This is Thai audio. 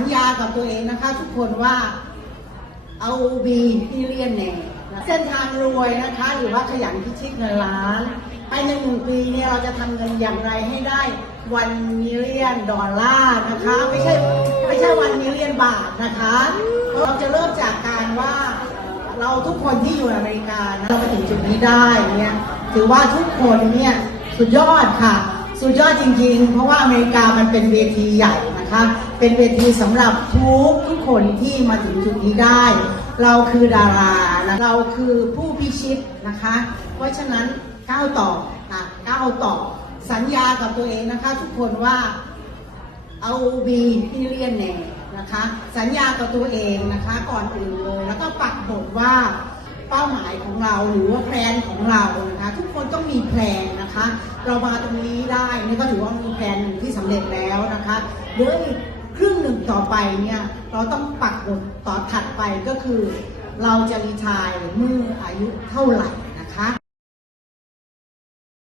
ญญากับตัวเองนะคะ ทุกคนว่าเอาบีที่เรียนแน่เส้นทางรวยนะคะ หรือว่าขยันพิชิตเงินล้านภายในหนึ่งปีเนี่ยเราจะทำเงินอย่างไรให้ได้วันมิเลียนดอลลาร์นะคะ ไม่ใช่ไม่ใช่วันมิเลียนบาทนะคะ เราจะเริ่มจากการว่าเราทุกคนที่อยู่อเมริกานะเรามาถึงจุดนี้ได้เนี่ยถือว่าทุกคนเนี่ยสุดยอดค่ะ สุดยอดจริงๆ เพราะว่าอเมริกามันเป็นเวทีใหญ่นะคะ เป็นเวทีสำหรับทุกทุกคนที่มาถึงจุดนี้ได้ เราคือดาราเราคือผู้พิชิตนะคะ เพราะฉะนั้นก้าวต่อนะก้าวต่อสัญญากับตัวเองนะคะ ทุกคนว่าเอาบีที่เรียนแน่นะคะ สัญญากับตัวเองนะคะก่อนอื่นเลยแล้วก็ปักบทว่าเป้าหมายของเราหรือว่าแพลนของเรานะคะทุกคนต้องมีแพลน นะคะ เรามาตรงนี้ได้นี่ก็ถือว่ามีแผนที่สำเร็จแล้วนะคะเหลืออีกครึ่งหนึ่งต่อไปเนี่ยเราต้องปักหมุดต่อถัดไปก็คือ เราจะรีไทายเมื่ออายุเท่าไหร่